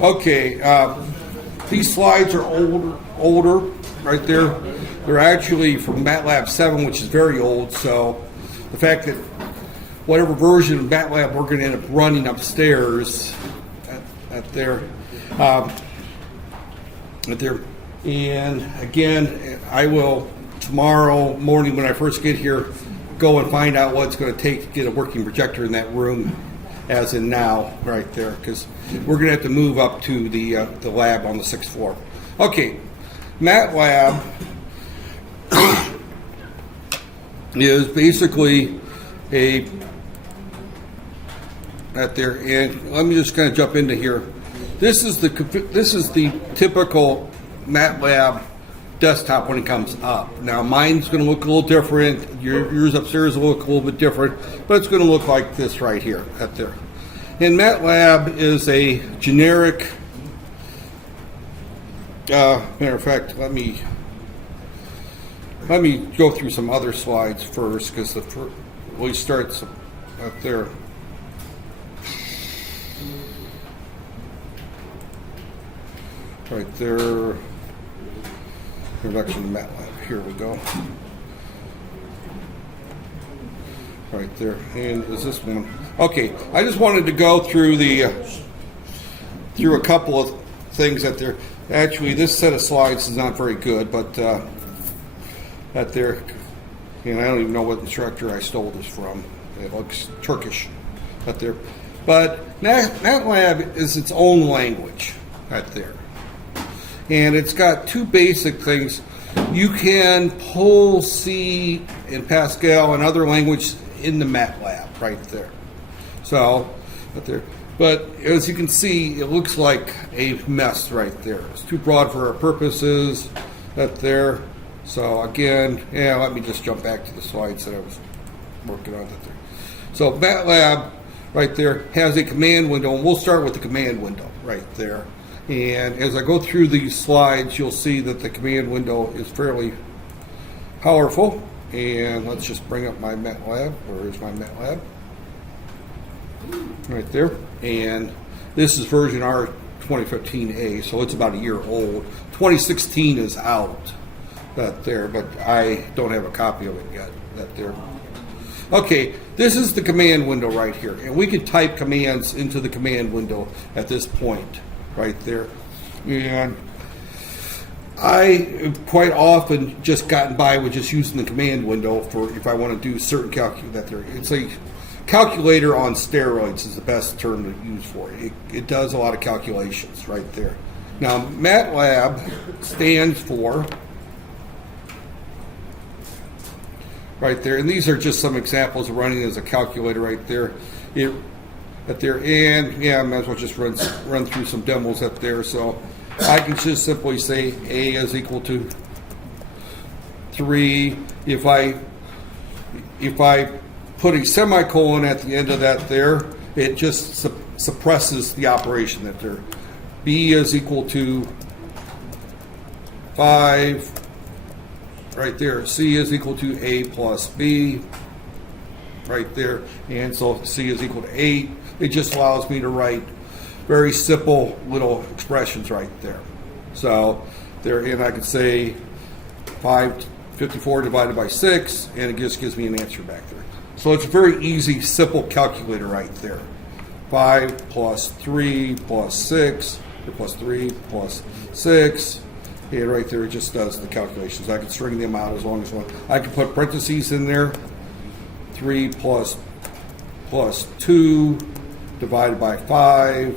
Okay, these slides are older, right there. They're actually from MATLAB 7, which is very old. So the fact that whatever version of MATLAB we're going to end up running upstairs at there. And again, I will tomorrow morning when I first get here go and find out what it's going to take to get a working projector in that room, as in now, right there, because we're going to have to move up to the lab on the 6th floor. Okay, MATLAB is basically right there, and let me just kind of jump into here. This is the typical MATLAB desktop when it comes up. Now mine's going to look a little different. Yours upstairs will look a little bit different, but it's going to look like this right here, right there. And MATLAB is a generic. Matter of fact, let me go through some other slides first, because we start up there. Right there. Introduction to MATLAB. Here we go. Right there. And is this one? Okay. I just wanted to go through through a couple of things that there. Actually, this set of slides is not very good, but that there. And I don't even know what instructor I stole this from. It looks Turkish. Right there. But MATLAB is its own language. Right there. And it's got two basic things. You can pull C and Pascal and other languages into MATLAB right there. So, right there. But as you can see, it looks like a mess right there. It's too broad for our purposes. Right there. So again, let me just jump back to the slides that I was working on. Right there. So MATLAB right there has a command window, and we'll start with the command window right there. And as I go through these slides, you'll see that the command window is fairly powerful. And let's just bring up my MATLAB. Where is my MATLAB? Right there. And this is version R 2015A, so it's about a year old. 2016 is out, that there, but I don't have a copy of it yet, that there. Okay, this is the command window right here. And we can type commands into the command window at this point. Right there. And I quite often just gotten by with just using the command window for if I want to do certain calculator. It's a calculator on steroids is the best term to use for it. It does a lot of calculations right there. Now MATLAB stands for right there, and these are just some examples of running as a calculator right there. At there, and I might as well just run through some demos up there. So I can just simply say A is equal to 3. If I put a semicolon at the end of that there, it just suppresses the operation that there. B is equal to 5. Right there. C is equal to A plus B. Right there, and so C is equal to 8. It just allows me to write very simple little expressions right there. So there, and I could say 554 divided by 6, and it just gives me an answer back there. So it's a very easy, simple calculator right there. 5 plus 3 plus 6, or plus 3 plus 6, and right there it just does the calculations. I can string them out as long as I can put parentheses in there. 3 plus 2 divided by 5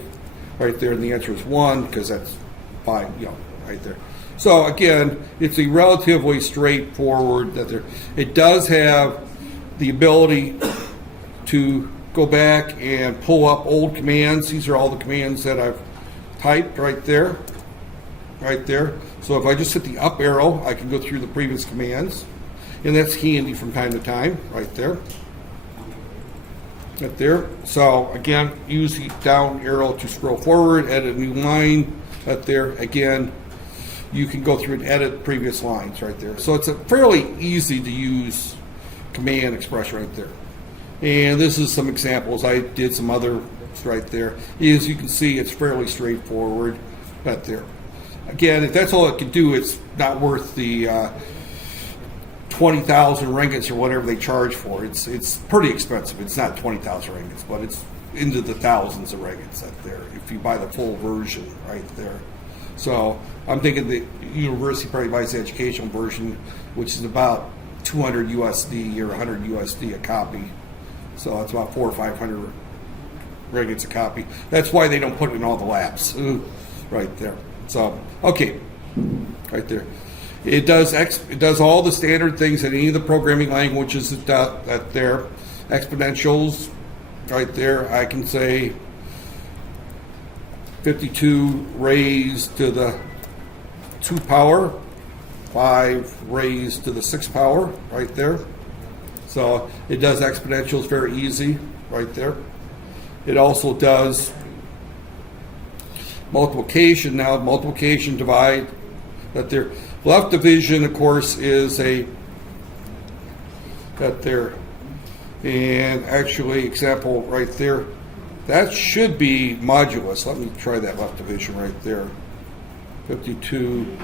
right there, and the answer is 1 because that's 5, right there. So again, it's a relatively straightforward that there. It does have the ability to go back and pull up old commands. These are all the commands that I've typed right there. So if I just hit the up arrow, I can go through the previous commands. And that's handy from time to time, right there. Right there. So again, use the down arrow to scroll forward, edit a new line. Right there. Again, you can go through and edit previous lines right there. So it's a fairly easy to use command expression right there. And this is some examples. I did some other right there. As you can see, it's fairly straightforward right there. Again, if that's all it can do, it's not worth the 20,000 ringgits or whatever they charge for. It's pretty expensive. It's not 20,000 ringgits, but it's into the thousands of ringgits right there if you buy the full version right there. So I'm thinking the university probably buys the educational version, which is about 200 USD or 100 USD a copy. So that's about 400 or 500 ringgits a copy. That's why they don't put it in all the labs. Right there. So, okay, right there. It does all the standard things that any of the programming languages that there. Exponentials, right there. I can say 52 raised to the 2 power, 5 raised to the 6 power, right there. So it does exponentials very easy, right there. It also does multiplication. Now multiplication, divide, that there. Left division, of course, is that there. And actually, example right there, that should be modulus. Let me try that left division right there. 52.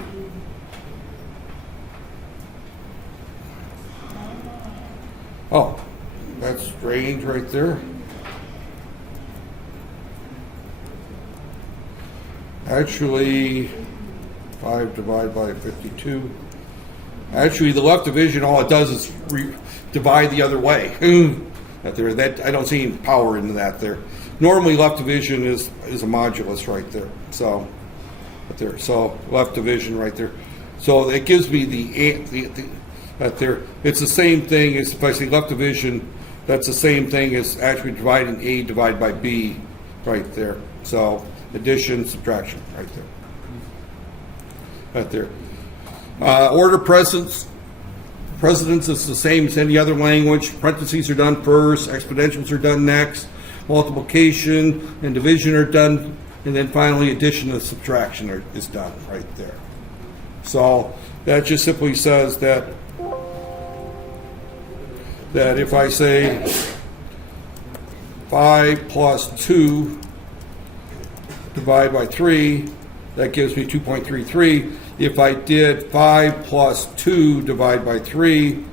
Oh, that's strange right there. Actually, 5 divided by 52. Actually, the left division, all it does is divide the other way. That I don't see any power in that there. Normally, left division is a modulus right there. So, right there. So left division right there. So it gives me the right there. It's the same thing as if I say left division. That's the same thing as actually dividing A divided by B right there. So addition, subtraction right there. Right there. Order precedence is the same as any other language. Parentheses are done first, exponentials are done next, multiplication and division are done, and then finally addition and subtraction is done right there. So that just simply says that if I say 5 plus 2 divided by 3, that gives me 2.33. If I did 5 plus 2 divided by 3,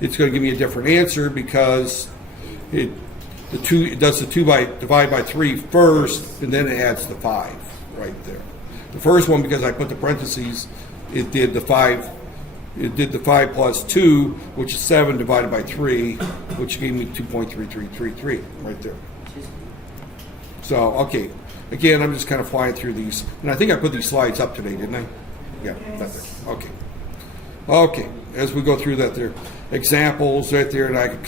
it's going to give me a different answer because it does the divide by 3 first, and then it adds the 5 right there. The first one, because I put the parentheses, it did the 5 plus 2, which is 7 divided by 3, which gave me 2.3333 right there. So, okay. Again, I'm just kind of flying through these. And I think I put these slides up today, didn't I? Yeah, that's it. Okay. Okay. As we go through that, there are examples right there, and I could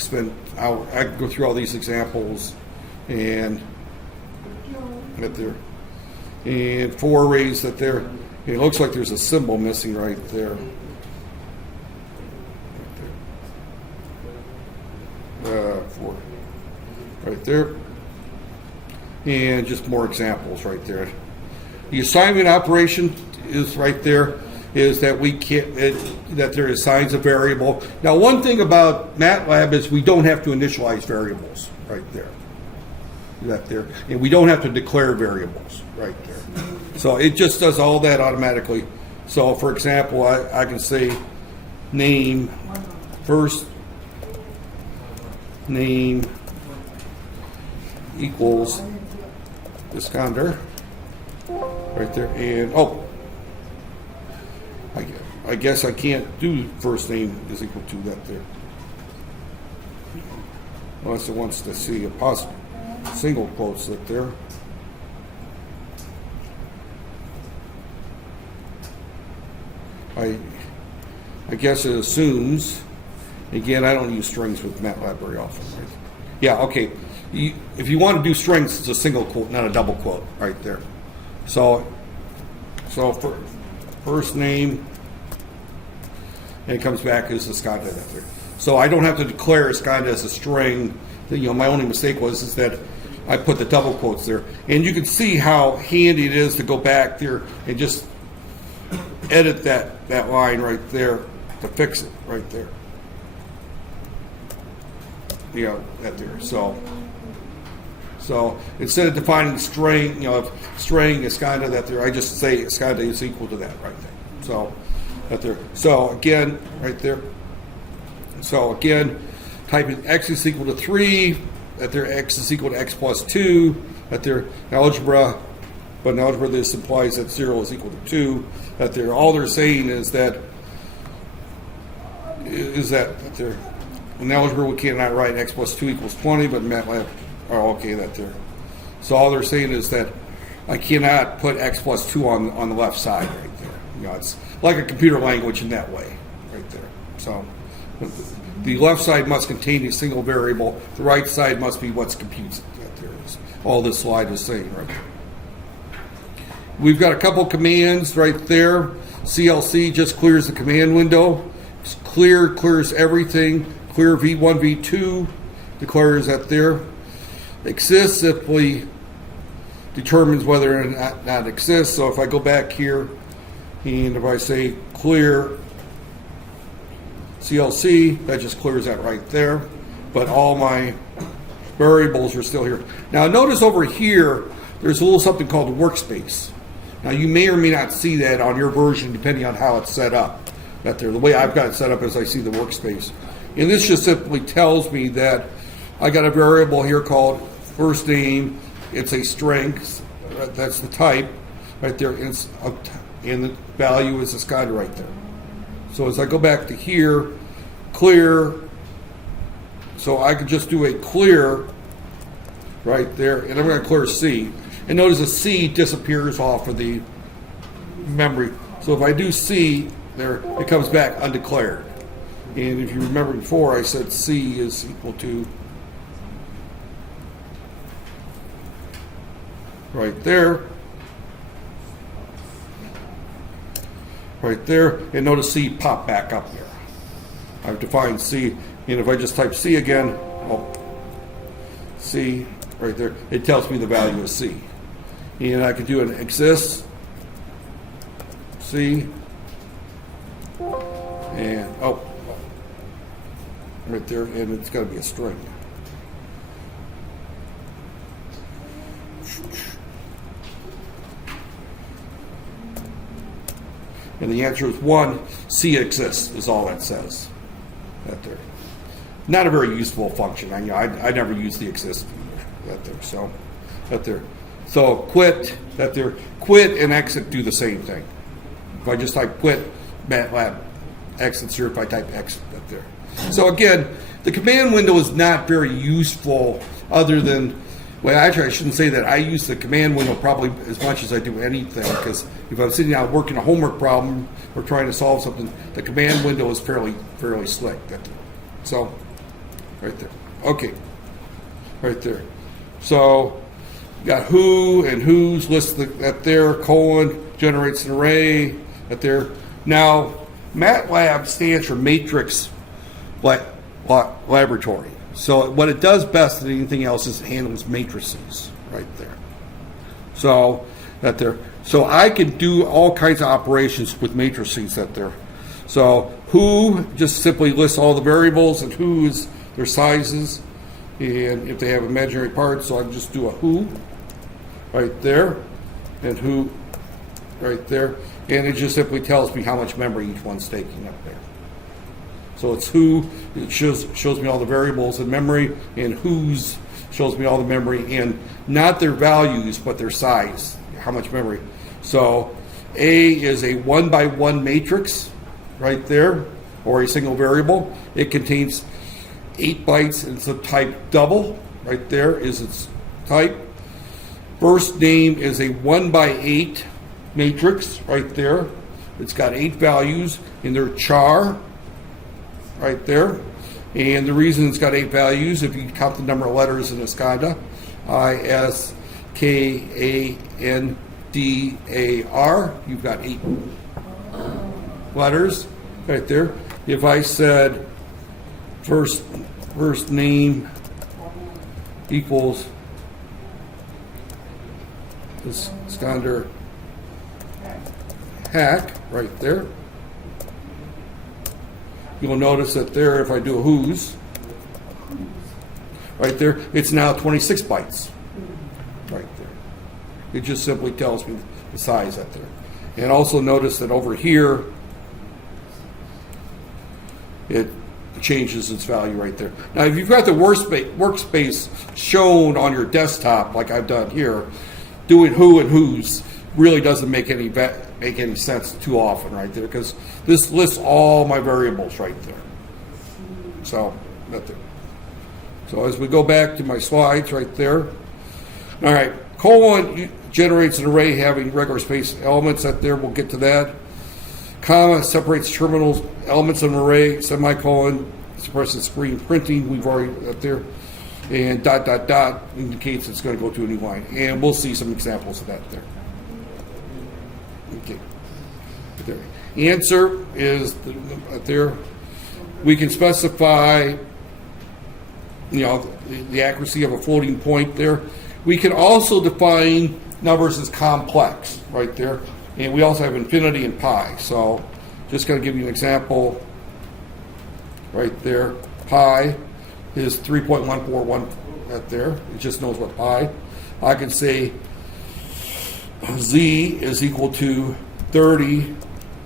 go through all these examples and right there. And 4 raised that there. It looks like there's a symbol missing right there. Right there. 4. Right there. And just more examples right there. The assignment operation is right there, is that that there assigns a variable. Now, one thing about MATLAB is we don't have to initialize variables right there. Right there. And we don't have to declare variables right there. So it just does all that automatically. So for example, I can say name, first name equals Iskander right there, and I guess I can't do first name is equal to that there unless it wants to see a possible single quotes that there. I guess it assumes. Again, I don't use strings with MATLAB very often. Right? Yeah, okay. If you want to do strings, it's a single quote, not a double quote, right there. So for first name, and it comes back as Iskander there. So I don't have to declare Iskander as a string. My only mistake is that I put the double quotes there, and you can see how handy it is to go back there and just edit that line right there to fix it right there. That there. So So instead of defining string, if string is kind of that there, I just say it's kind of is equal to that right there. So that there. So again, right there. So again, typing x is equal to 3, that there x is equal to x plus 2, that there algebra, but in algebra this implies that 0 is equal to 2, that they're all they're saying is that they're in algebra we cannot write x plus 2 equals 20, but in MATLAB are okay that they're so all they're saying is that I cannot put x plus 2 on the left side right there. It's like a computer language in that way right there. So the left side must contain a single variable. The right side must be what's computed. There is all this slide is saying right there. We've got a couple commands right there. CLC just clears the command window. Clears everything. Clear V1, V2 declares that there. Exists simply determines whether or not it exists. So if I go back here and if I say clear CLC, that just clears that right there. But all my variables are still here. Now notice over here, there's a little something called a workspace. Now you may or may not see that on your version depending on how it's set up. That there, the way I've got it set up is I see the workspace. And this just simply tells me that I got a variable here called first name. It's a string. That's the type right there. And the value is this kind of right there. So as I go back to here, clear. So I could just do a clear right there. And I'm going to clear C. And notice the C disappears off of the memory. So if I do C, there it comes back undeclared. And if you remember before, I said C is equal to right there. Right there. And notice C pop back up there. I've defined C. And if I just type C again, C right there, it tells me the value of C. And I could do an exists C and right there, and it's got to be a string. And the answer is 1. C exists is all that says. That there. Not a very useful function. I never use the exist that there. So that there. So quit that there. Quit and exit do the same thing. If I just type quit MATLAB exits here, if I type exit that there. So again, the command window is not very useful other than, well, actually I shouldn't say that. I use the command window probably as much as I do anything, because if I'm sitting down working a homework problem or trying to solve something, the command window is fairly slick. So right there. Okay. Right there. So you got who and whose list that there, colon, generates an array that there. Now MATLAB stands for Matrix Laboratory. So what it does best than anything else is it handles matrices right there. So that there. So I can do all kinds of operations with matrices that there. So who just simply lists all the variables and who is their sizes, and if they have imaginary parts, so I can just do a who right there and who right there, and it just simply tells me how much memory each one's taking up there. So it's who, it shows me all the variables in memory, and whose shows me all the memory, and not their values, but their size, how much memory. So A is a 1-by-1 matrix right there, or a single variable. It contains 8 bytes, and it's a type double. Right there is its type. First name is a 1-by-8 matrix right there. It's got 8 values, and they're char right there. And the reason it's got 8 values, if you count the number of letters in Iskandar, ISKANDAR, you've got 8 letters right there. If I said first name equals Iskandar hack right there, you'll notice that there, if I do a whose right there, it's now 26 bytes It just simply tells me the size out there. And also notice that over here, it changes its value right there. Now, if you've got the workspace shown on your desktop, like I've done here, doing who and whose really doesn't make any sense too often right there, because this lists all my variables right there. So, right there. So as we go back to my slides right there, all right, colon generates an array having regular space elements out there. We'll get to that. Comma separates terminals elements of an array. Semicolon expresses screen printing. We've already up there. And dot dot dot indicates it's going to go to a new line. And we'll see some examples of that there. Okay. There. Answer is there. We can specify, the accuracy of a floating point there. We can also define numbers as complex right there. And we also have infinity and pi. So just going to give you an example right there. Pi is 3.141 right there. It just knows what pi. I can say z is equal to 30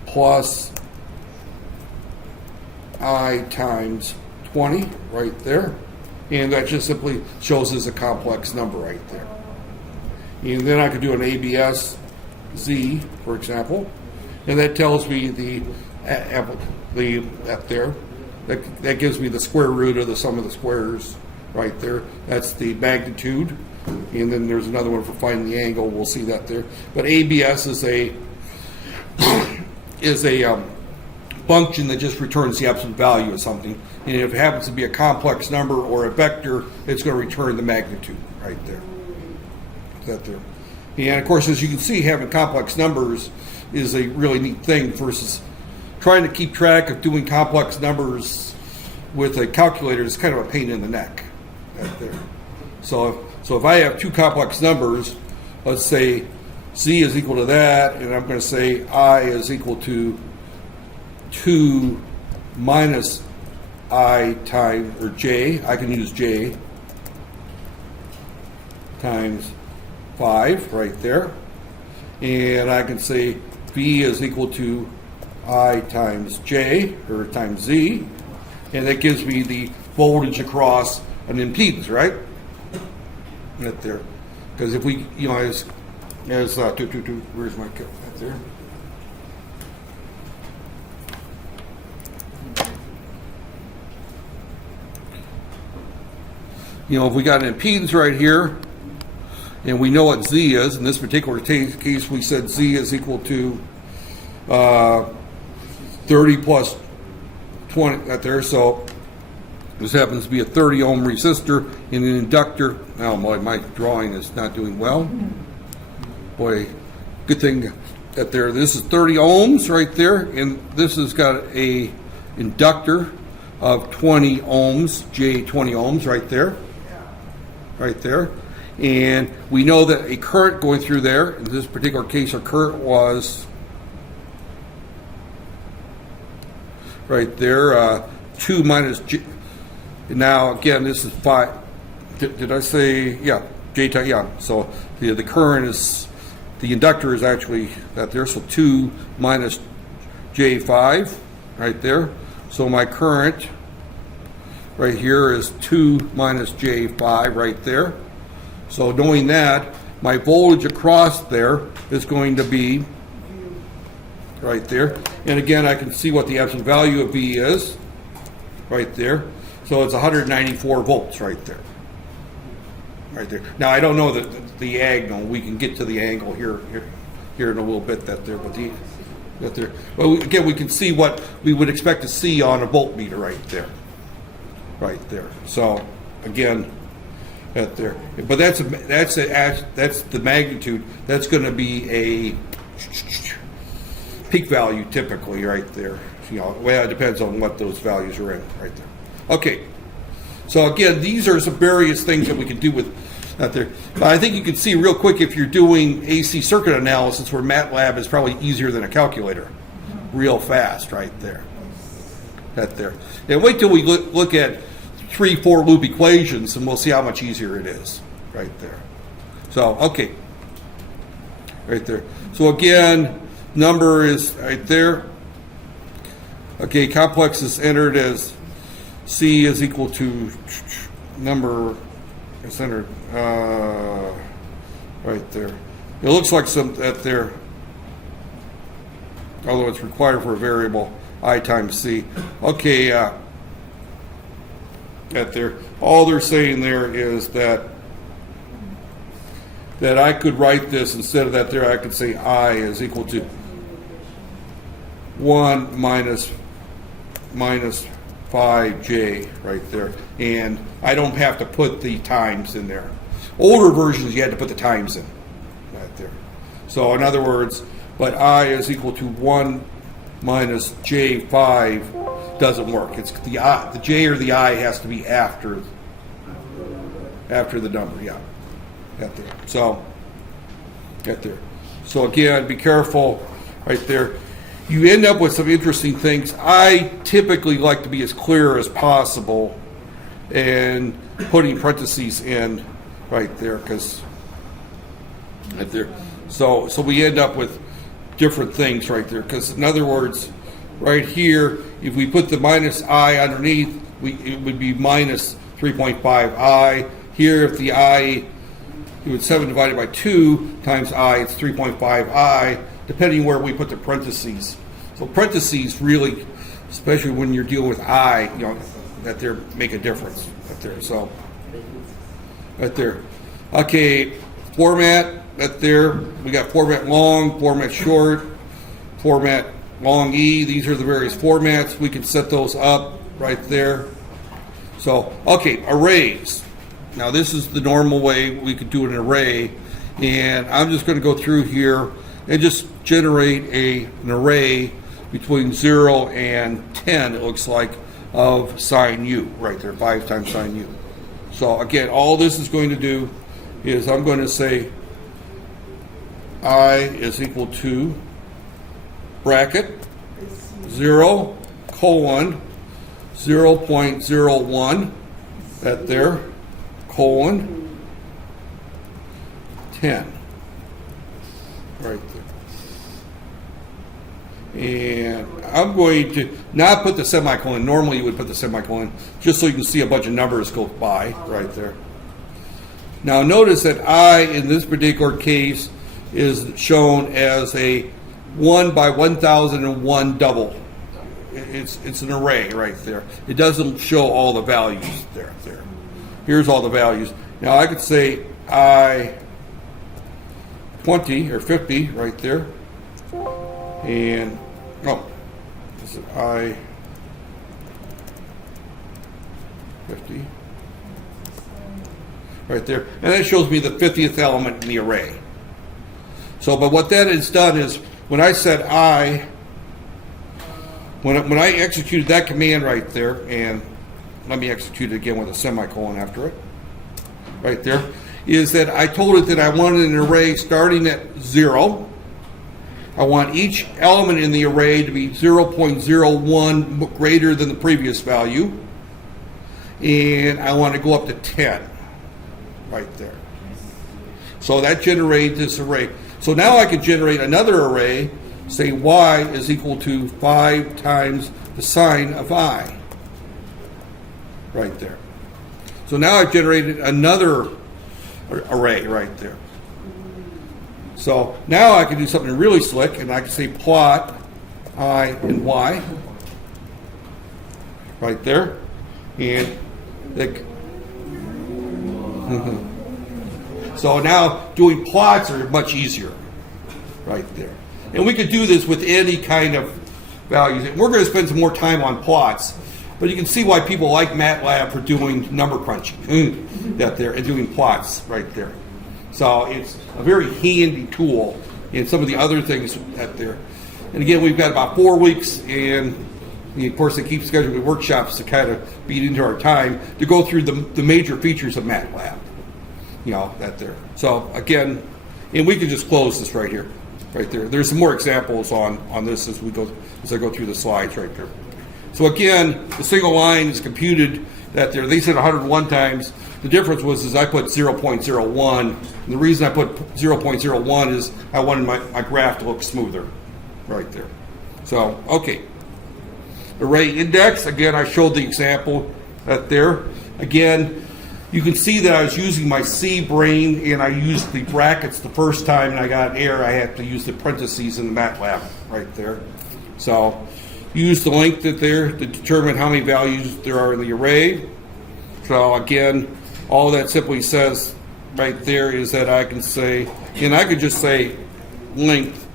plus I times 20 right there. And that just simply shows as a complex number right there. And then I could do an ABS Z, for example, and that tells me the up there. That gives me the square root of the sum of the squares right there. That's the magnitude. And then there's another one for finding the angle. We'll see that there. But ABS is a function that just returns the absolute value of something. And if it happens to be a complex number or a vector, it's going to return the magnitude right there. That there. And of course, as you can see, having complex numbers is a really neat thing versus trying to keep track of doing complex numbers with a calculator is kind of a pain in the neck right there. So if I have two complex numbers, let's say z is equal to that, and I'm going to say I is equal to 2 minus I times, or j, I can use j times 5 right there. And I can say v is equal to I times j, or times z, and that gives me the voltage across an impedance, right? Right there. Because if we, as where's my cut? Right there. If we got an impedance right here, and we know what z is, in this particular case, we said z is equal to 30 plus 20 right there. So this happens to be a 30 ohm resistor in an inductor. Now, my drawing is not doing well. Boy, good thing that there. This is 30 ohms right there, and this has got a inductor of 20 ohms, J 20 ohms right there. Right there. And we know that a current going through there, in this particular case, our current was right there, 2 minus J. Now, again, this is 5. Did I say, yeah, J times, yeah. So the current is, the inductor is actually that there, so 2 minus J5 right there. So my current right here is 2 minus J5 right there. So knowing that, my voltage across there is going to be right there. And again, I can see what the absolute value of V is right there. So it's 194 volts right there. Right there. Now, I don't know the angle. We can get to the angle here in a little bit that there. But again, we can see what we would expect to see on a voltmeter right there. Right there. So again, right there. But that's the magnitude. That's going to be a peak value typically right there. Well, it depends on what those values are in right there. Okay. So again, these are some various things that we can do with that there. But I think you can see real quick if you're doing AC circuit analysis where MATLAB is probably easier than a calculator. Real fast right there. That there. And wait till we look at 3-4 loop equations and we'll see how much easier it is right there. So, okay. right there. So again, number is right there. Okay, complex is entered as C is equal to number is entered right there. It looks like some that there, although it's required for a variable I times C. Okay, that there. All they're saying there is that I could write this instead of that there. I could say I is equal to 1 minus 5j right there, and I don't have to put the times in there. Older versions you had to put the times in right there. So in other words, but I is equal to 1 minus j5 doesn't work. It's the j or the I has to be after the number. Yeah, right there. So right there. So again, be careful right there. You end up with some interesting things. I typically like to be as clear as possible and putting parentheses in right there, because right there. So we end up with different things right there. Because in other words, right here, if we put the minus I underneath, it would be minus 3.5i. Here, if the I, it would 7 divided by 2 times I, it's 3.5i, depending where we put the parentheses. So parentheses really, especially when you're dealing with I, you know, that there make a difference right there. So right there. Okay, format right there. We got format long, format short, format long E. These are the various formats. We can set those up right there. So okay, arrays. Now this is the normal way we could do an array, and I'm just going to go through here and just generate an array between 0 and 10, it looks like, of sine u right there, 5 times sine u. So again, all this is going to do is I'm going to say I is equal to bracket 0 colon 0.01 that there colon 10 right there. And I'm going to not put the semicolon. Normally you would put the semicolon just so you can see a bunch of numbers go by right there. Now notice that I, in this particular case, is shown as a 1 by 1001 double. It's an array right there. It doesn't show all the values there. Here's all the values. Now I could say I 20 or 50 right there. And this is I 50 right there, and that shows me the 50th element in the array. So, but what that has done is when I said I, when I executed that command right there, and let me execute it again with a semicolon after it, right there, is that I told it that I wanted an array starting at 0. I want each element in the array to be 0.01 greater than the previous value. And I want to go up to 10 right there. So that generates this array. So now I can generate another array, say y is equal to 5 times the sine of I. Right there. So now I've generated another array right there. So now I can do something really slick, and I can say plot I and y right there, and so now doing plots are much easier right there. And we could do this with any kind of values. And we're going to spend some more time on plots, but you can see why people like MATLAB for doing number crunching that there and doing plots right there. So it's a very handy tool in some of the other things out there. And again, we've got about 4 weeks, and of course they keep scheduling workshops to kind of beat into our time to go through the major features of MATLAB. You know, that there. So again, and we can just close this right here, right there. There's some more examples on this as I go through the slides right there. So again, the single line is computed that there. They said 101 times. The difference is I put 0.01. And the reason I put 0.01 is I wanted my graph to look smoother right there. So, okay. Array index, again, I showed the example right there. Again, you can see that I was using my C brain and I used the brackets the first time and I got an error. I had to use the parentheses in the MATLAB right there. So use the length there to determine how many values there are in the array. So again, all that simply says right there is that I can say, and I could just say length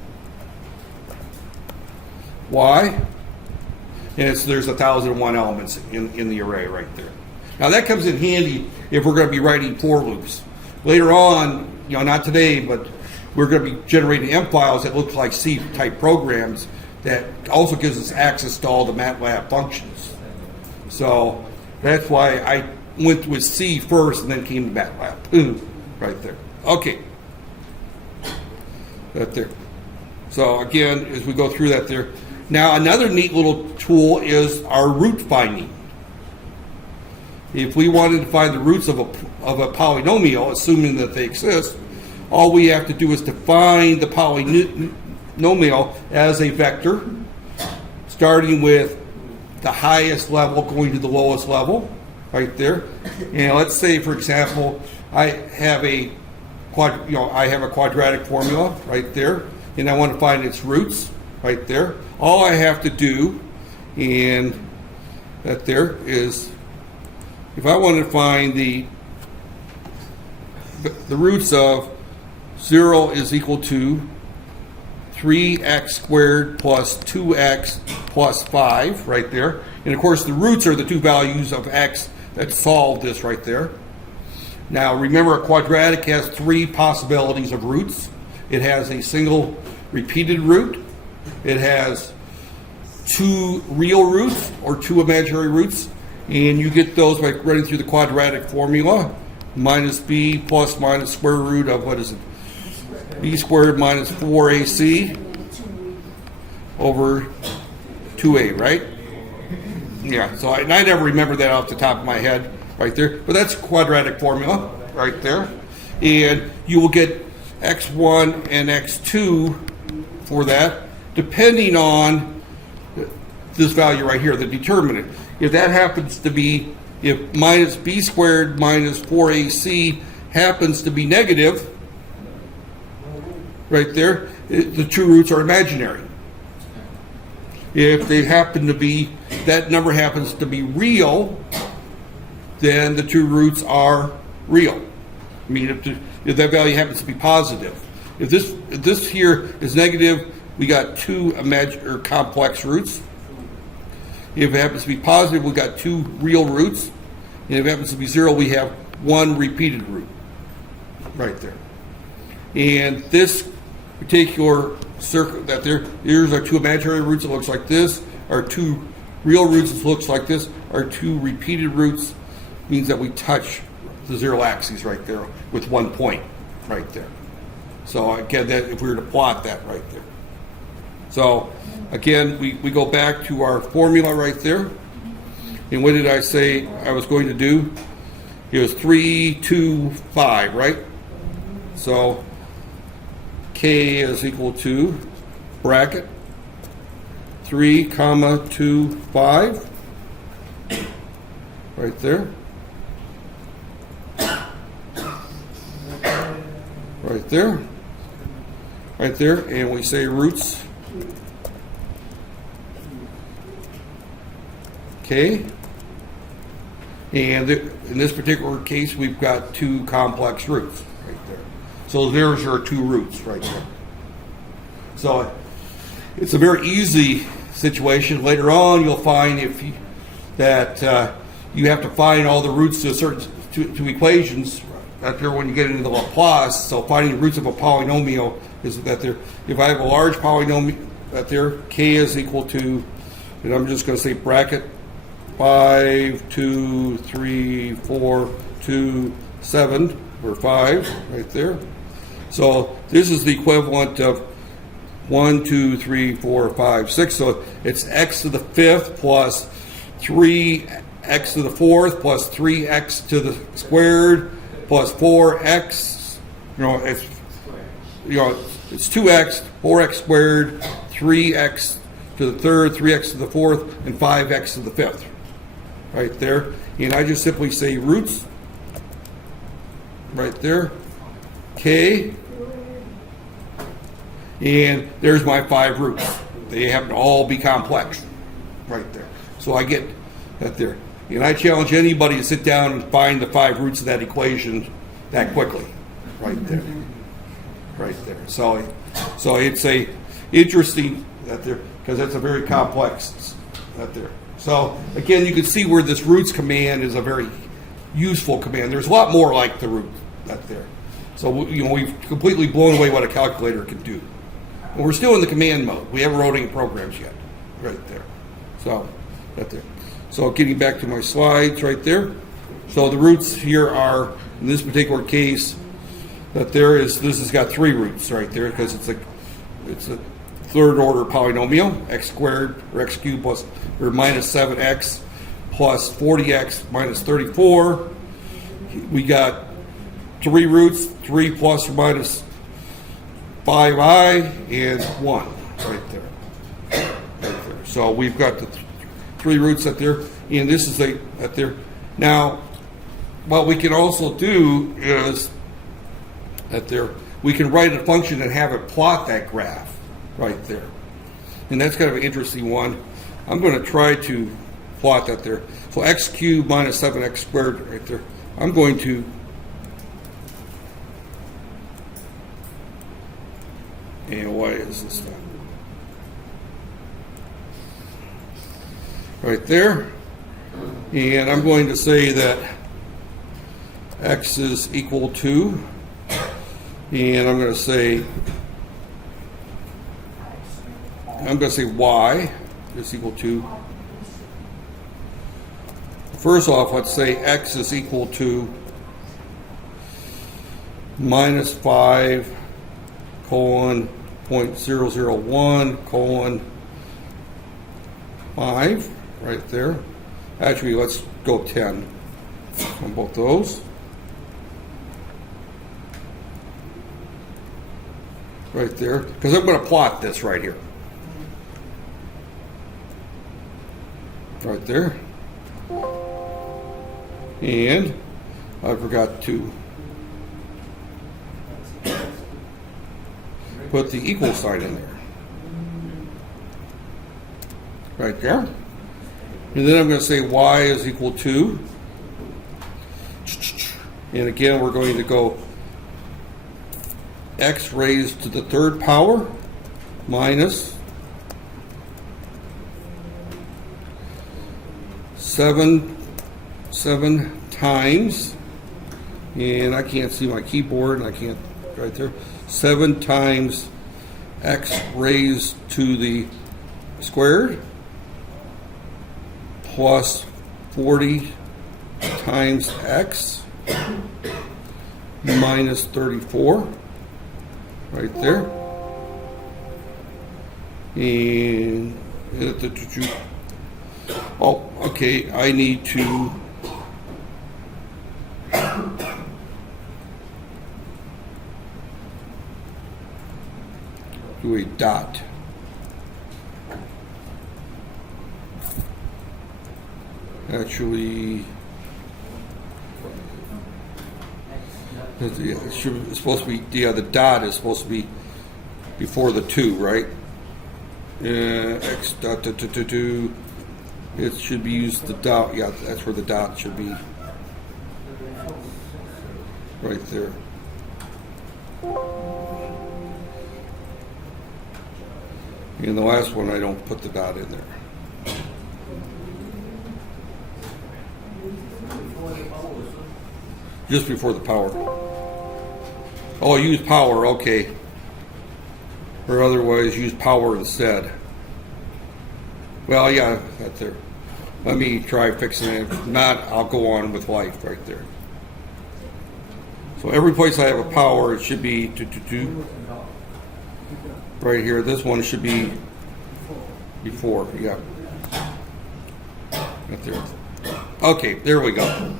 Y, and there's 1,001 elements in the array right there. Now that comes in handy if we're going to be writing for loops. Later on, not today, but we're going to be generating M files that look like C type programs that also gives us access to all the MATLAB functions. So that's why I went with C first and then came to MATLAB. Right there. Okay. Right there. So again, as we go through that there. Now another neat little tool is our root finding. If we wanted to find the roots of a polynomial, assuming that they exist, all we have to do is define the polynomial as a vector, starting with the highest level going to the lowest level, right there. And let's say, for example, I have a quadratic formula right there, and I want to find its roots right there. All I have to do, and that there is, if I want to find the roots of 0 is equal to 3x squared plus 2x plus 5, right there. And of course the roots are the two values of x that solve this right there. Now remember, a quadratic has three possibilities of roots. It has a single repeated root. It has two real roots or two imaginary roots. And you get those by running through the quadratic formula. Minus b plus minus square root of, what is it? B squared minus 4ac over 2a, right? Yeah, so I never remember that off the top of my head right there. But that's quadratic formula right there. And you will get x1 and x2 for that, depending on this value right here, the determinant. If that happens to be, if minus b squared minus 4ac happens to be negative, right there, the two roots are imaginary. If they happen to be, that number happens to be real, then the two roots are real. I mean, if that value happens to be positive. If this here is negative, we got two complex roots. If it happens to be positive, we got two real roots. And if it happens to be 0, we have one repeated root right there. And this particular circle that here's our two imaginary roots that looks like this, our two real roots that looks like this, our two repeated roots means that we touch the 0 axis right there with 1 point right there. So again, that if we were to plot that right there. So again, we go back to our formula right there. And what did I say I was going to do? It was 3, 2, 5, right? So k is equal to bracket 3, 2, 5 right there. Right there. Right there. And we say roots k. And in this particular case, we've got two complex roots right there. So there's your two roots right there. So it's a very easy situation. Later on, you'll find that you have to find all the roots to certain to equations out there when you get into the Laplace. So finding the roots of a polynomial is that there. If I have a large polynomial that there, k is equal to, and I'm just going to say bracket 5, 2, 3, 4, 2, 7, or 5 right there. So this is the equivalent of 1, 2, 3, 4, 5, 6. So it's x to the 5th plus 3x x to the fourth plus 3x to the squared plus 4x. It's 2x, 4x squared, 3x to the third, 3x to the fourth, and 5x to the fifth. Right there. And I just simply say roots. Right there. K. And there's my 5 roots. They happen to all be complex. Right there. So I get that there. And I challenge anybody to sit down and find the 5 roots of that equation that quickly. Right there. Right there. So it's a interesting that there, because that's a very complex that there. So again, you can see where this roots command is a very useful command. There's a lot more like the root that there. So we've completely blown away what a calculator can do. And we're still in the command mode. We haven't wrote any programs yet. Right there. So right there. So getting back to my slides right there. So the roots here are, in this particular case, that this has got 3 roots right there because it's a third order polynomial, x squared or x cubed plus or minus 7x plus 40x minus 34. We got 3 roots, 3 plus or minus 5i and 1 right there. Right there. So we've got the 3 roots at there, and this is at there. Now, what we can also do is that there we can write a function and have it plot that graph right there. And that's kind of an interesting one. I'm going to try to plot that there. So x cubed minus 7x squared right there. I'm going to and why is this done? Right there. And I'm going to say that x is equal to, and I'm going to say y is equal to, first off, let's say x is equal to minus 5 colon 0.001 colon 5 right there. Actually, let's go 10 on both those. Right there, because I'm going to plot this right here. Right there. And I forgot to put the equal sign in there. Right there. And then I'm going to say y is equal to, and again we're going to go x raised to the third power minus 7 times, and I can't see my keyboard, and I can't, right there, 7 times x raised to the squared plus 40 times x minus 34 right there. And oh, okay, I need to do a dot. Actually, it's supposed to be, yeah, the dot is supposed to be before the 2, right? X dot, dot, dot, dot, dot. It should be used the dot, yeah, that's where the dot should be. Right there. And the last one, I don't put the dot in there. Just before the power. Oh, use power, okay. Or otherwise, use power instead. Well, yeah, that's there. Let me try fixing it. If not, I'll go on with life right there. So every place I have a power, it should be right here. This one should be before, yeah. Right there. Okay, there we go.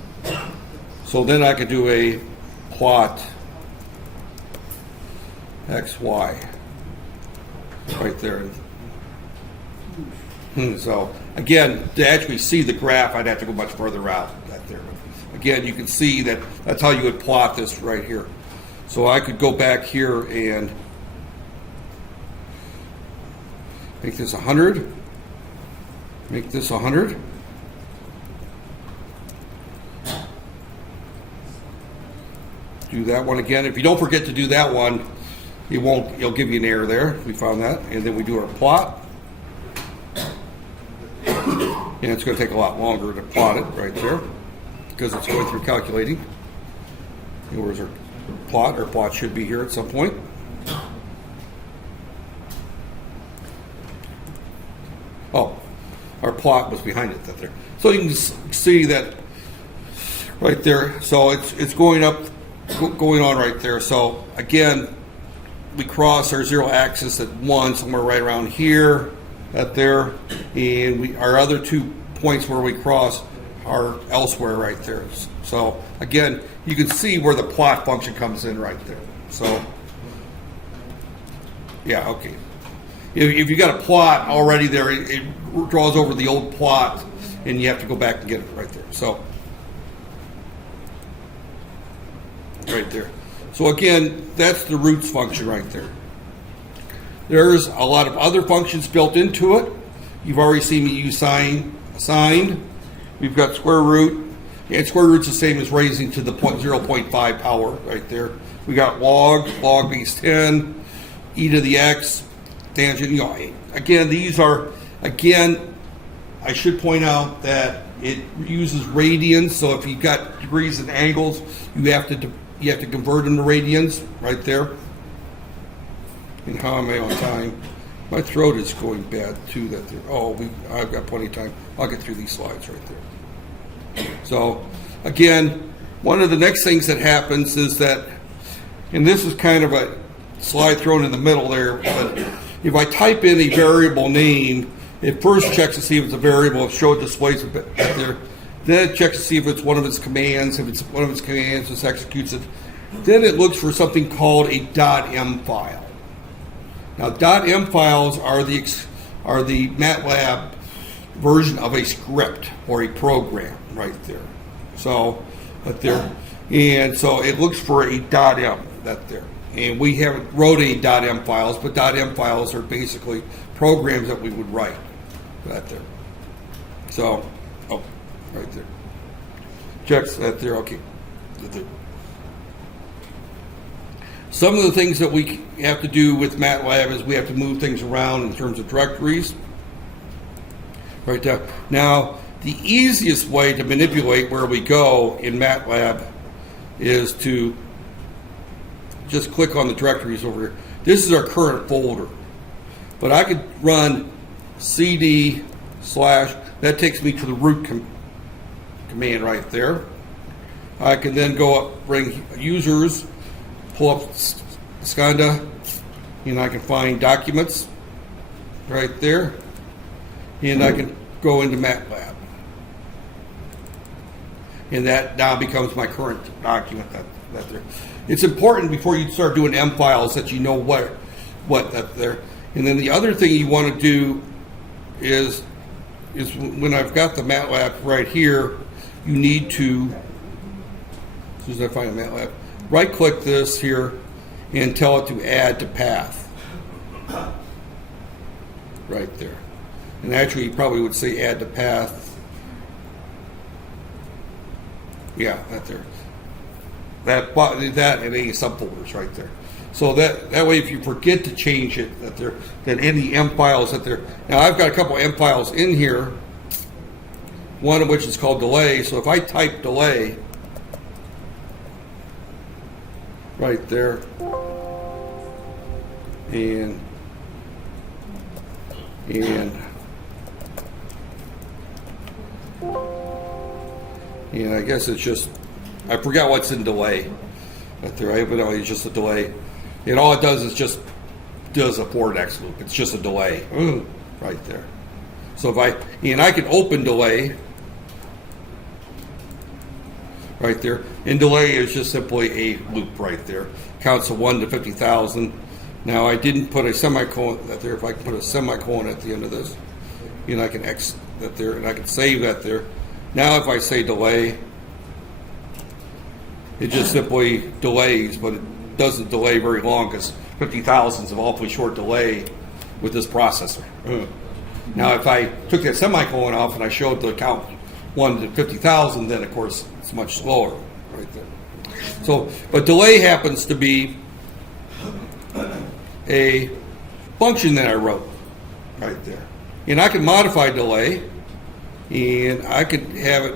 So then I could do a plot X, Y right there. So again, to actually see the graph, I'd have to go much further out. Right there. Again, you can see that that's how you would plot this right here. So I could go back here and make this 100. Make this 100. Do that one again. If you don't forget to do that one, it'll give you an error there. We found that. And then we do our plot. And it's going to take a lot longer to plot it right there because it's going through calculating. And where's our plot? Our plot should be here at some point. Oh, our plot was behind it there. So you can see that right there. So it's going up, going on right there. So again, we cross our zero axis at 1, somewhere right around here, at there, and our other 2 points where we cross are elsewhere right there. So again, you can see where the plot function comes in right there. So yeah, okay. If you got a plot already there, it draws over the old plot, and you have to go back and get it right there. So right there. So again, that's the roots function right there. There's a lot of other functions built into it. You've already seen me use sine. We've got square root. And square root's the same as raising to the 0.5 power right there. We got log base 10, e to the x, tangent. You know, again, these are, again, I should point out that it uses radians. So if you've got degrees and angles, you have to convert them to radians right there. And how am I on time? My throat is going bad too. I've got plenty of time. I'll get through these slides right there. So again, one of the next things that happens is that, and this is kind of a slide thrown in the middle there, but if I type in a variable name, it first checks to see if it's a variable, show it displays a bit there. Then it checks to see if it's one of its commands. If it's one of its commands, it executes it. Then it looks for something called a .m file. Now, .m files are the MATLAB version of a script or a program right there. So, and so it looks for a .m that there. And we haven't wrote any .m files, but .m files are basically programs that we would write that there. So, right there. Checks that there. Okay. Some of the things that we have to do with MATLAB is we have to move things around in terms of directories. Right there. Now, the easiest way to manipulate where we go in MATLAB is to just click on the directories over here. This is our current folder. But I could run cd/, that takes me to the root command right there. I can then go up, bring users, pull up Skanda, and I can find documents right there, and I can go into MATLAB. And that now becomes my current document that there. It's important before you start doing M files that you know what that there. And then the other thing you want to do is when I've got the MATLAB right here, you need to, as soon as I find MATLAB, right click this here and tell it to add to path. Right there. And actually you probably would say add to path. Yeah, that there. That and any subfolders right there. So that way if you forget to change it then any M files that there. Now I've got a couple M files in here, one of which is called delay. So if I type delay right there and I guess it's just, I forgot what's in delay. But there, evidently it's just a delay. And all it does is just does a forward X loop. It's just a delay. Right there. So if I can open delay right there. And delay is just simply a loop right there. Counts to 1 to 50,000. Now I didn't put a semicolon that there. If I can put a semicolon at the end of this, you know, I can X that there, and I can save that there. Now if I say delay, it just simply delays, but it doesn't delay very long because 50,000 is an awfully short delay with this processor. Now if I took that semicolon off and I showed the count 1 to 50,000, then of course it's much slower right there. So, but delay happens to be a function that I wrote right there. And I can modify delay, and I could have it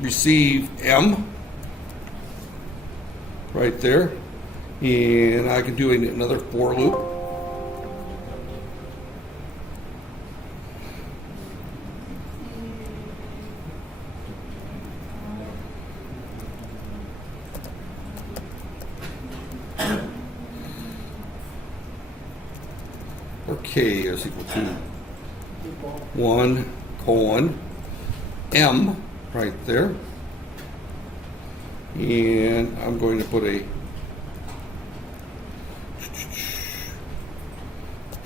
receive M right there, and I can do another for loop. Or K is equal to 1 colon M right there. And I'm going to put a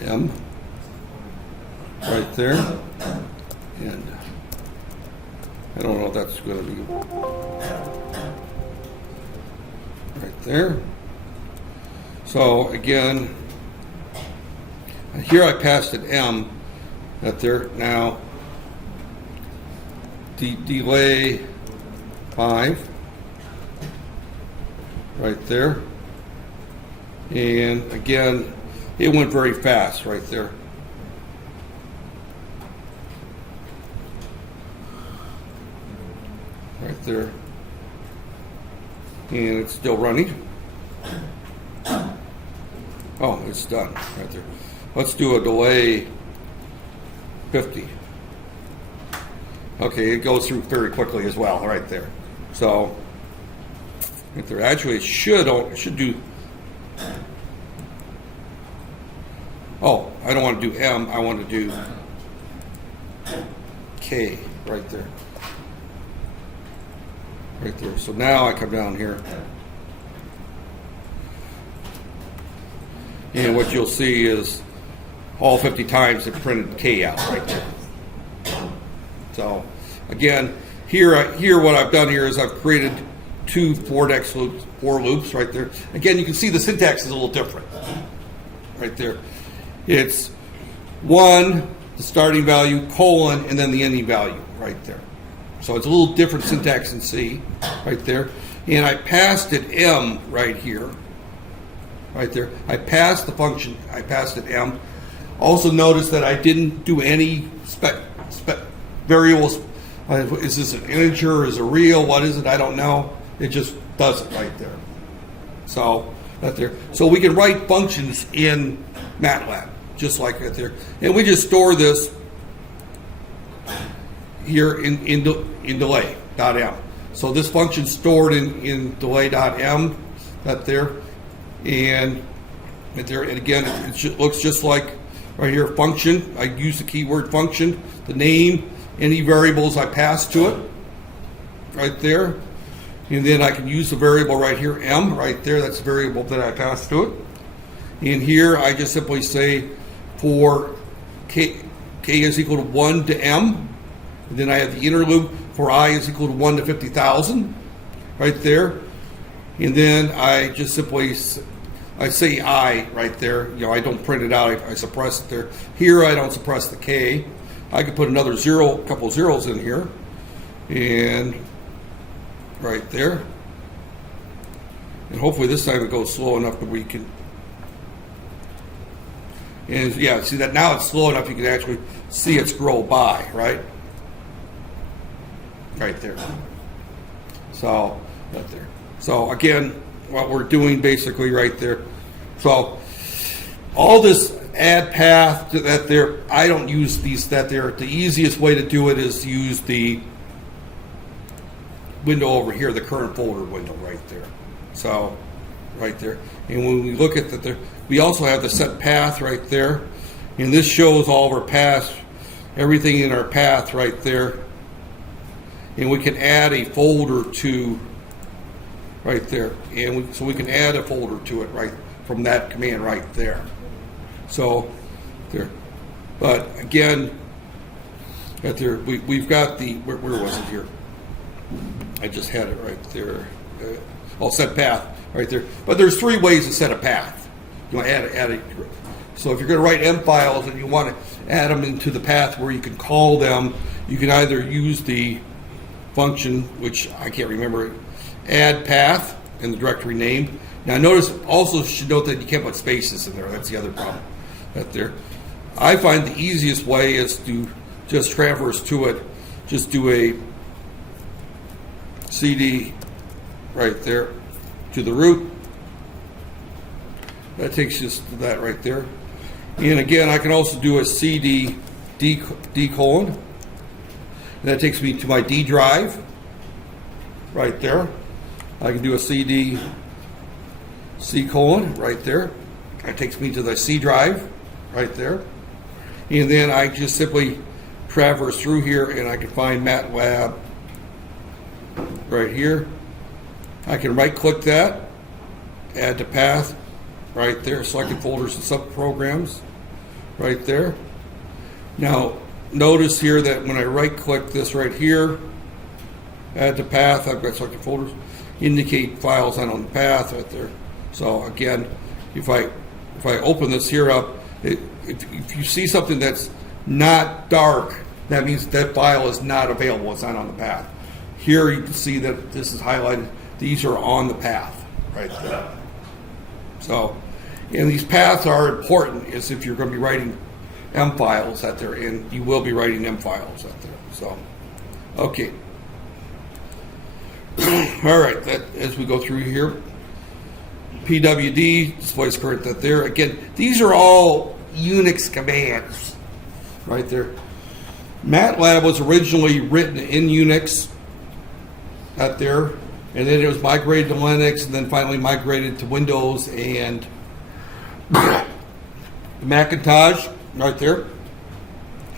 M right there. And I don't know if that's going to be right there. So again, here I passed an M that there. Now delay 5 right there, and again it went very fast right there. Right there, and it's still running. Oh, it's done right there. Let's do a delay 50. Okay, it goes through very quickly as well, right there. So, right there. Actually, it should do. Oh, I don't want to do M. I want to do K right there. Right there. So now I come down here. And what you'll see is all 50 times it printed K out right there. So again, here what I've done here is I've created 2 for loops right there. Again, you can see the syntax is a little different right there. It's 1, the starting value, colon, and then the ending value right there. So it's a little different syntax in C right there. And I passed it M right here. Right there. I passed the function. I passed it M. Also notice that I didn't do any variables. Is this an integer? Is it real? What is it? I don't know. It just does it right there. So right there. So we can write functions in MATLAB just like right there, and we just store this here in delay.m. So this function stored in delay.m right there. And there, and again, it looks just like right here, function. I use the keyword function, the name, any variables I pass to it, right there. And then I can use the variable right here, M, right there. That's the variable that I pass to it. And here I just simply say for K is equal to 1 to M. And then I have the inner loop for I is equal to 1 to 50,000, right there. And then I just simply, I say I right there. You know, I don't print it out. I suppress it there. Here I don't suppress the K. I could put another zero, a couple of zeros in here, and right there. And hopefully this time it goes slow enough that we can. And yeah, see that now it's slow enough you can actually see it scroll by, right? Right there. So right there. So again, what we're doing basically right there. So all this add path to that there, I don't use these that there. The easiest way to do it is to use the window over here, the current folder window right there. So right there. And when we look at that, we also have the set path right there. And this shows all of our paths, everything in our path right there. and we can add a folder to right there, and so we can add a folder to it right from that command right there. So there, but again, right there, we've got the where was it here? I just had it right there. I'll set path right there. But there's 3 ways to set a path. You want to add it. So if you're going to write M files and you want to add them into the path where you can call them, you can either use the function, which I can't remember, add path in the directory name. Now notice, also should note that you can't put spaces in there. That's the other problem right there. I find the easiest way is to just traverse to it. Just do a CD right there to the root. That takes us to that right there. And again, I can also do a CD D colon. And that takes me to my D drive right there. I can do a CD C colon right there. That takes me to the C drive right there. And then I just simply traverse through here and I can find MATLAB right here. I can right click that, add to path right there, selected folders and subprograms right there. Now notice here that when I right click this right here, add to path, I've got selected folders, indicate files on the path right there. So again, if I open this here up, if you see something that's not dark, that means that file is not available, it's not on the path. Here you can see that this is highlighted, these are on the path right there. So, and these paths are important is if you're going to be writing M files out there, and you will be writing M files out there. So, okay. All right, that as we go through here, PWD, displays current that there. Again, these are all Unix commands right there. MATLAB was originally written in Unix out there, and then it was migrated to Linux, and then finally migrated to Windows and Macintosh right there.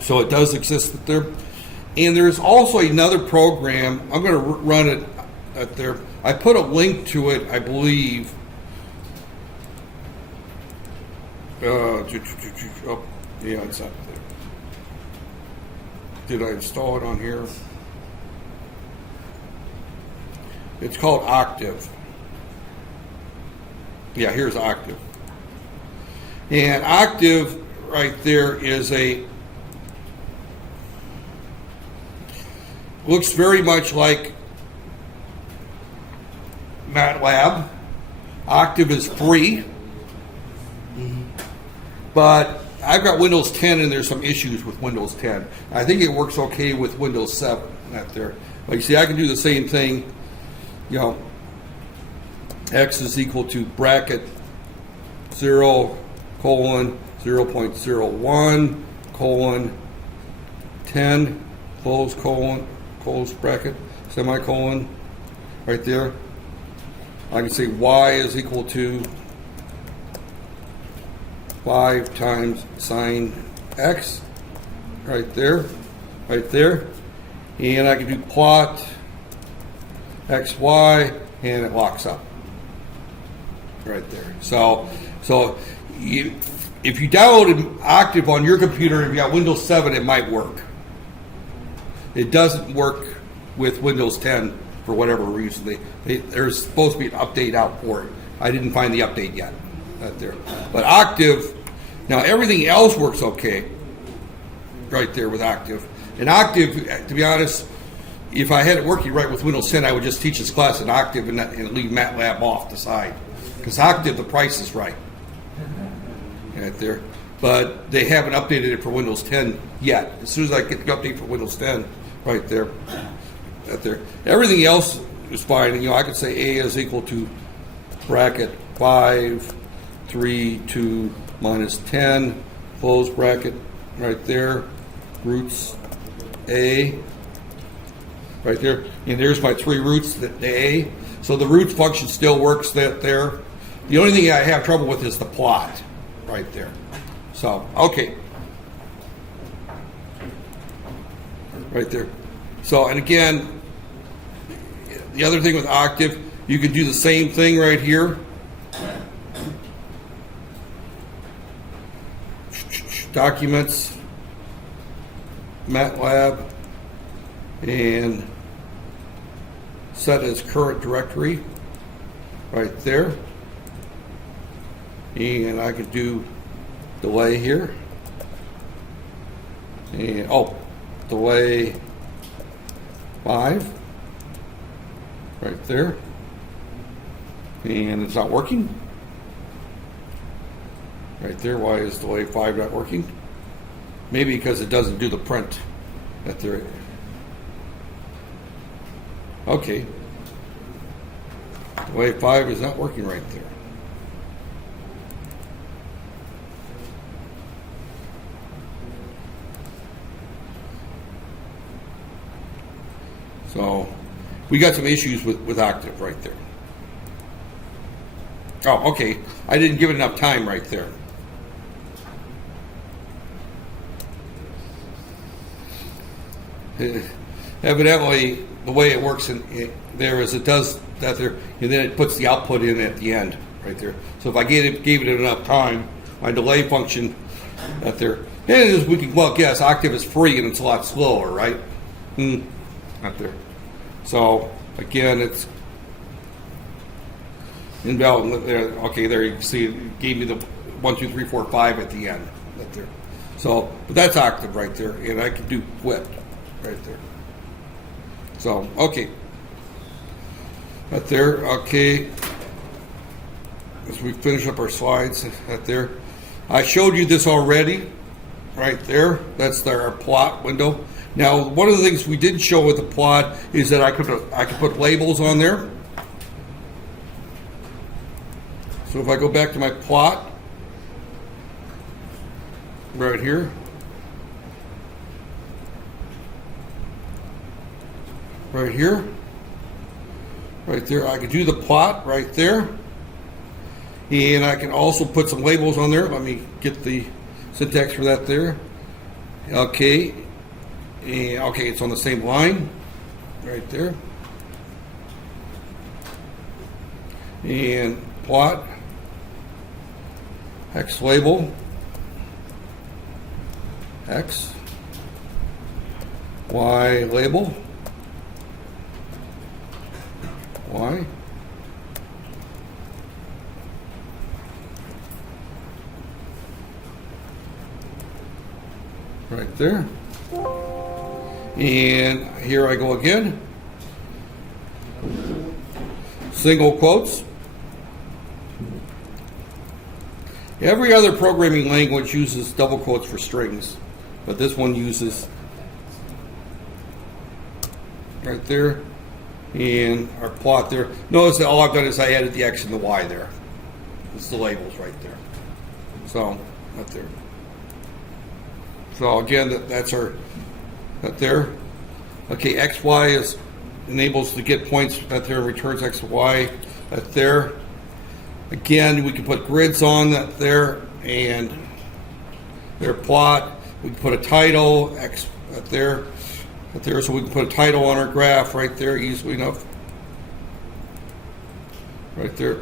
So it does exist there. And there's also another program. I'm going to run it out there. I put a link to it, I believe. Oh, yeah, it's up there. Did I install it on here? It's called Octave. Yeah, here's Octave. And Octave right there is looks very much like MATLAB. Octave is free. But I've got Windows 10 and there's some issues with Windows 10. I think it works okay with Windows 7 out there. But you see, I can do the same thing. You know, X is equal to bracket 0 colon 0.01 colon 10 close colon close bracket semicolon right there. I can say Y is equal to 5 times sine X right there, and I can do plot X, Y, and it locks up right there. So if you downloaded Octave on your computer, if you got Windows 7, it might work. It doesn't work with Windows 10 for whatever reason. There's supposed to be an update out for it. I didn't find the update yet out there. But Octave, now everything else works okay right there with Octave. And Octave, to be honest, if I had it working right with Windows 10, I would just teach this class in Octave and leave MATLAB off the side. Because Octave, the price is right there. But they haven't updated it for Windows 10 yet. As soon as I get the update for Windows 10, right there. Everything else is fine. You know, I could say A is equal to bracket 5, 3, 2, minus 10, close bracket right there, roots A, right there. And there's my 3 roots, the A. So the roots function still works there. The only thing I have trouble with is the plot right there. So, okay. Right there. So, and again, the other thing with Octave, you can do the same thing right here. Documents, MATLAB, and set as current directory right there. And I can do delay here. And delay 5 right there. And it's not working. Right there. Why is delay 5 not working? Maybe because it doesn't do the print at there. Okay. Delay 5 is not working right there. So we got some issues with Octave right there. Oh, okay. I didn't give it enough time right there. Evidently, the way it works in there is it does that there, and then it puts the output in at the end right there. So if I gave it enough time, my delay function that there, and as we can well guess, Octave is free and it's a lot slower, right? Not there. So again, it's invalid there. Okay, there you can see it gave me the 1, 2, 3, 4, 5 at the end. Right there. So, but that's Octave right there, and I can do whip right there. So okay, right there. Okay, as we finish up our slides, right there. I showed you this already, right there. That's our plot window. Now, one of the things we did show with the plot is that I could put labels on there. So if I go back to my plot, right here, right here, right there, I can do the plot right there, and I can also put some labels on there. Let me get the syntax for that there. Okay. And, okay, it's on the same line, right there. And plot, X label, X, Y label, Y, right there. And here I go again. Single quotes. Every other programming language uses double quotes for strings, but this one uses right there. And our plot there. Notice that all I've done is I added the X and the Y there. It's the labels right there. So, right there. So again, that's our right there. Okay, XY enables to get points that there, returns XY that there. Again, we can put grids on that there and their plot. We can put a title X right there, so we can put a title on our graph right there easily enough. Right there.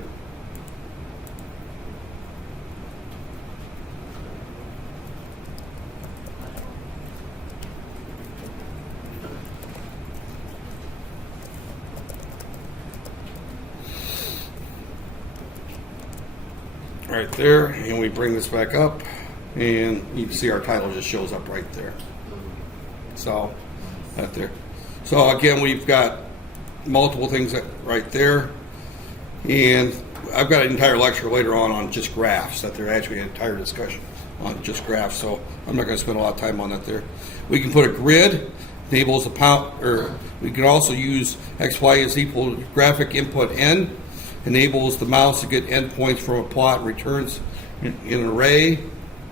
Right there, and we bring this back up, and you can see our title just shows up right there. So, right there. So again, we've got multiple things right there, and I've got an entire lecture later on just graphs. That there actually an entire discussion on just graphs. So I'm not going to spend a lot of time on that there. We can put a grid, enables a pound, or we can also use XY is equal to graphic input N. Enables the mouse to get endpoints from a plot, returns in an array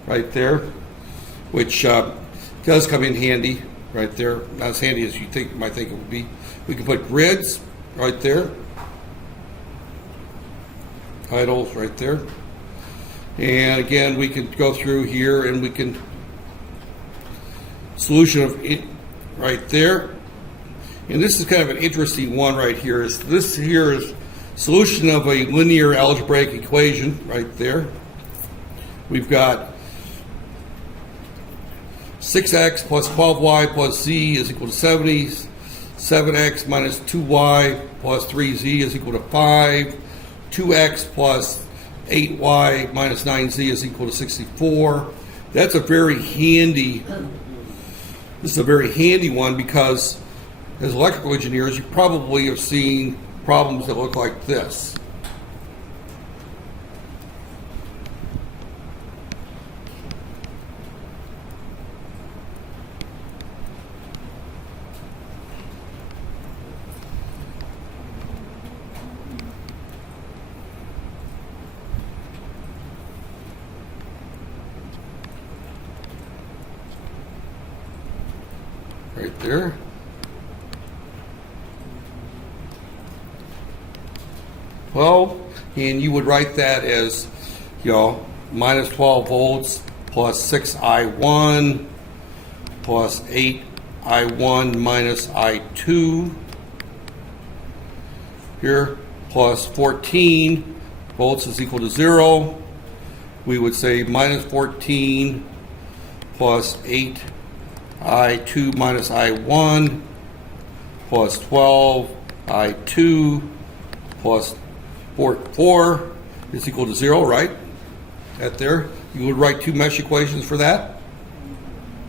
right there, which does come in handy right there. Not as handy as you might think it would be. We can put grids right there, titles right there, and again we can go through here and we can solution of it right there. And this is kind of an interesting one right here. This here is solution of a linear algebraic equation right there. We've got 6x plus 12y plus z is equal to 70. 7x minus 2y plus 3z is equal to 5. 2x plus 8y minus 9z is equal to 64. That's a very handy, this is a very handy one because as electrical engineers, you probably have seen problems that look like this. Right there. Well, and you would write that as, you know, minus 12 volts plus 6I1 plus 8I1 minus I2 here plus 14 volts is equal to 0. We would say minus 14 plus 8I2 minus I1 plus 12 I2 plus 4 is equal to 0, right? That there. You would write two mesh equations for that.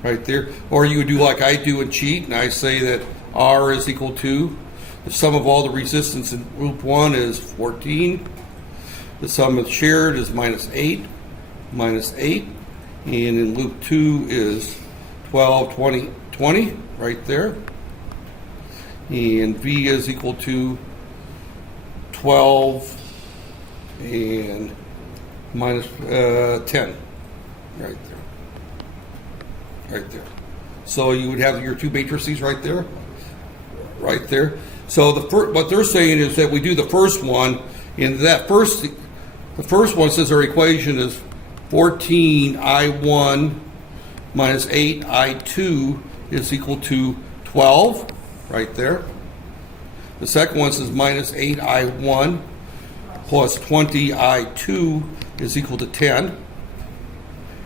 Right there. Or you would do like I do and cheat, and I say that R is equal to the sum of all the resistance in loop 1 is 14. The sum of shared is minus 8. And in loop 2 is 12, 20, 20, right there. And V is equal to 12 and minus 10, right there. So you would have your two matrices right there. So what they're saying is that we do the first one, and the first one says our equation is 14I1 minus 8I2 is equal to 12, right there. The second one says minus 8I1 plus 20I2 is equal to 10.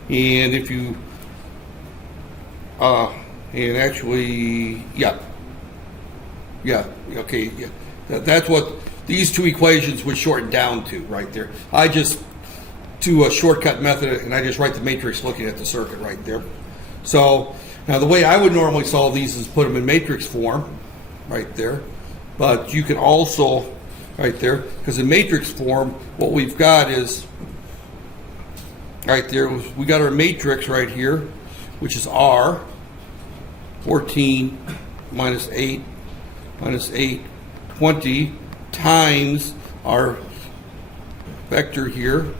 And if you, and actually, that's what these two equations would shorten down to right there. I just do a shortcut method and I just write the matrix looking at the circuit right there. So now the way I would normally solve these is put them in matrix form right there. But you can also, right there, because in matrix form, what we've got is, right there, we got our matrix right here, which is R, 14 minus 8, 20, times our vector here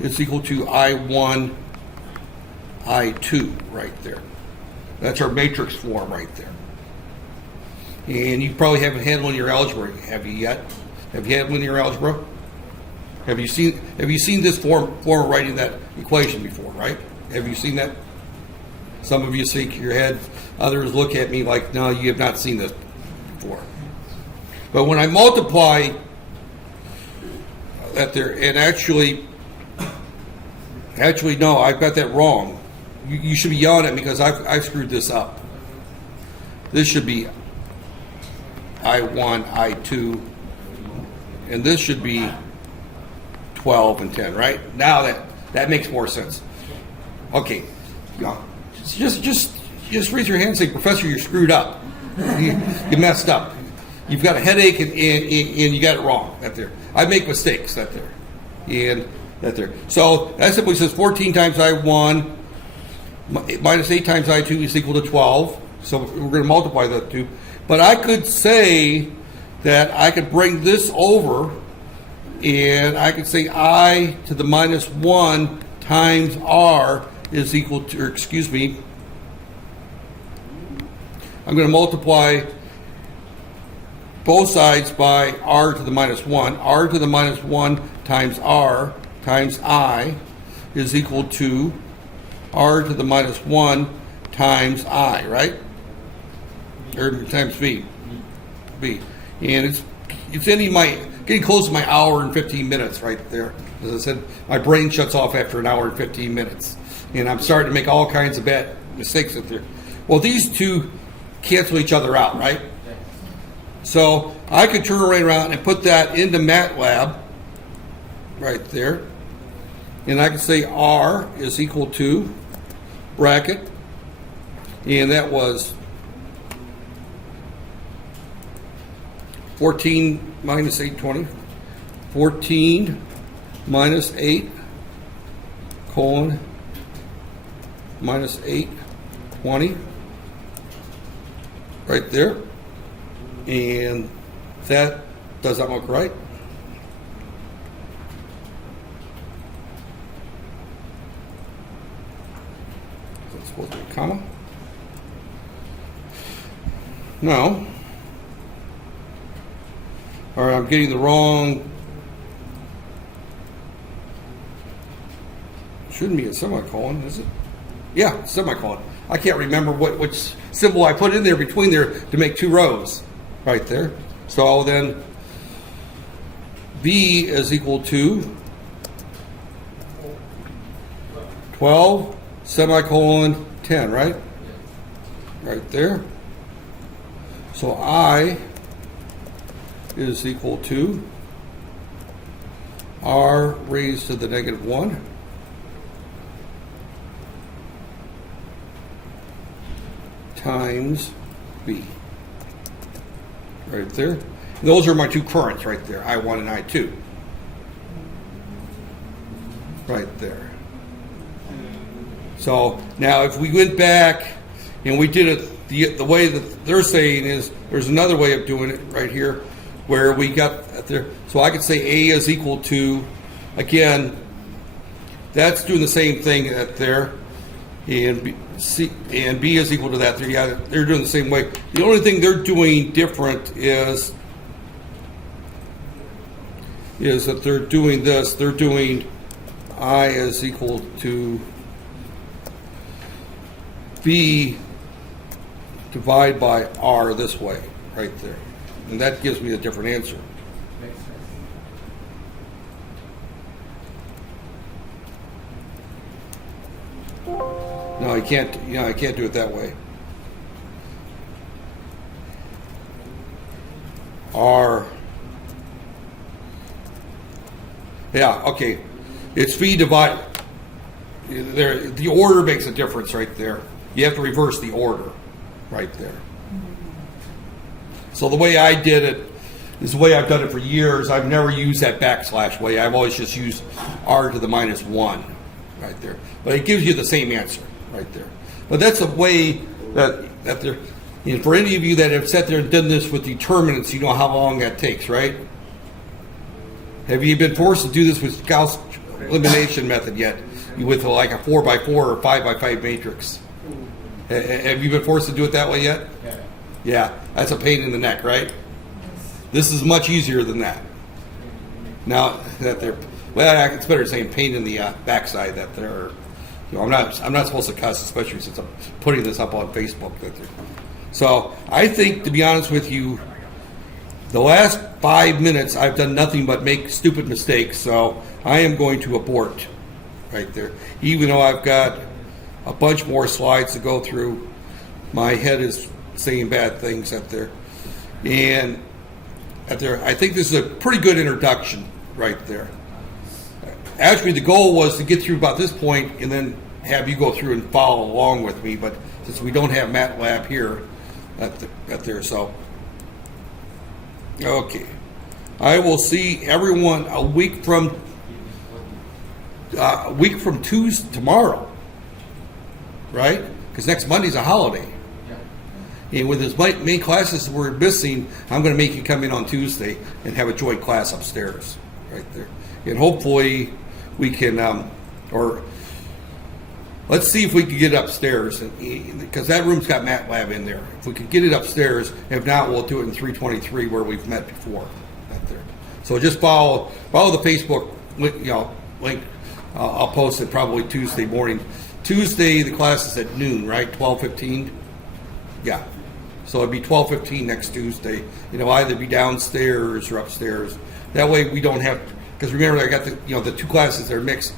is equal to I1, I2, right there. That's our matrix form right there. And you probably haven't had linear algebra, have you yet? Have you had linear algebra? Have you seen this form of writing that equation before, right? Have you seen that? Some of you shake your head, others look at me like, no, you have not seen this before. But when I multiply that there, and actually no, I've got that wrong. You should be yelling at me because I've screwed this up. This should be I1, I2, and this should be 12 and 10, right? Now that makes more sense. Okay, just raise your hand and say, Professor, you're screwed up. You messed up. You've got a headache and you got it wrong. That there. I make mistakes. That there. And that there. So that simply says 14 times I1 minus 8 times I2 is equal to 12. So we're going to multiply that two. But I could say that I could bring this over and I could say I to the minus 1 times R is equal to, or excuse me, I'm going to multiply both sides by R to the minus 1. R to the minus 1 times R times I is equal to R to the minus 1 times I, right? or times B. And it's getting close to my hour and 15 minutes right there. As I said, my brain shuts off after an hour and 15 minutes. And I'm starting to make all kinds of bad mistakes up there. Well, these two cancel each other out, right? So I could turn right around and put that into MATLAB right there. And I can say R is equal to bracket. And that was 14 minus 820. 14 minus 8 colon minus 820 right there. And that does that look right? That's supposed to be a comma. No. All right, I'm getting the wrong. Shouldn't be a semicolon, is it? Yeah, semicolon. I can't remember which symbol I put in there between there to make two rows right there. So then B is equal to 12 semicolon 10, right? Right there. So I is equal to R raised to the negative 1 times B. Right there. Those are my two currents right there, I1 and I2. Right there. So now if we went back and we did it the way that they're saying is, there's another way of doing it right here where we got there. So I could say A is equal to, again, that's doing the same thing at there, and B is equal to that. They're doing the same way. The only thing they're doing different is that they're doing this. They're doing I is equal to B divide by R this way, right there. And that gives me a different answer. Makes sense. No, I can't do it that way. R. Yeah, okay. It's V divided. There, the order makes a difference right there. You have to reverse the order right there. So the way I did it is the way I've done it for years. I've never used that backslash way. I've always just used R to the minus 1 right there. But it gives you the same answer right there. But that's a way that they're, for any of you that have sat there and done this with determinants, you know how long that takes, right? Have you been forced to do this with Gauss elimination method yet? With like a 4x4 or 5x5 matrix? Have you been forced to do it that way yet? Yeah. Yeah, that's a pain in the neck, right? This is much easier than that. Now that they're, well, it's better saying pain in the backside that they're, I'm not supposed to cuss, especially since I'm putting this up on Facebook. So I think, to be honest with you, the last 5 minutes I've done nothing but make stupid mistakes. So I am going to abort right there, even though I've got a bunch more slides to go through. My head is saying bad things at there. And at there, I think this is a pretty good introduction right there. Actually, the goal was to get through about this point and then have you go through and follow along with me. But since we don't have MATLAB here at there, so okay. I will see everyone a week from Tuesday, tomorrow, right? Because next Monday's a holiday. And with his main classes we're missing, I'm going to make you come in on Tuesday and have a joint class upstairs, right there. And hopefully we can, or let's see if we can get upstairs, because that room's got MATLAB in there. If we could get it upstairs, if not, we'll do it in 323 where we've met before, right there. So just follow the Facebook link. I'll post it probably Tuesday morning. Tuesday the class is at noon, right? 12:15. Yeah. So it'd be 12:15 next Tuesday. It'll either be downstairs or upstairs. That way we don't have, because remember I got the two classes that are mixed,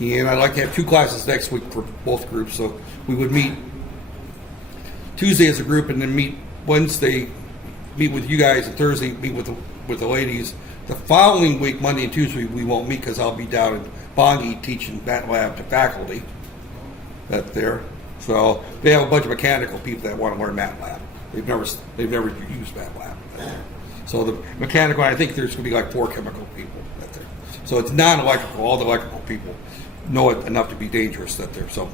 and I'd like to have two classes next week for both groups. So we would meet Tuesday as a group, and then meet Wednesday, meet with you guys, and Thursday meet with the ladies. The following week, Monday and Tuesday, we won't meet because I'll be down in Bongi teaching MATLAB to faculty. That there. So they have a bunch of mechanical people that want to learn MATLAB. They've never used MATLAB. So the mechanical, I think there's going to be like 4 chemical people that there. So it's non-electrical. All the electrical people know it enough to be dangerous that there. So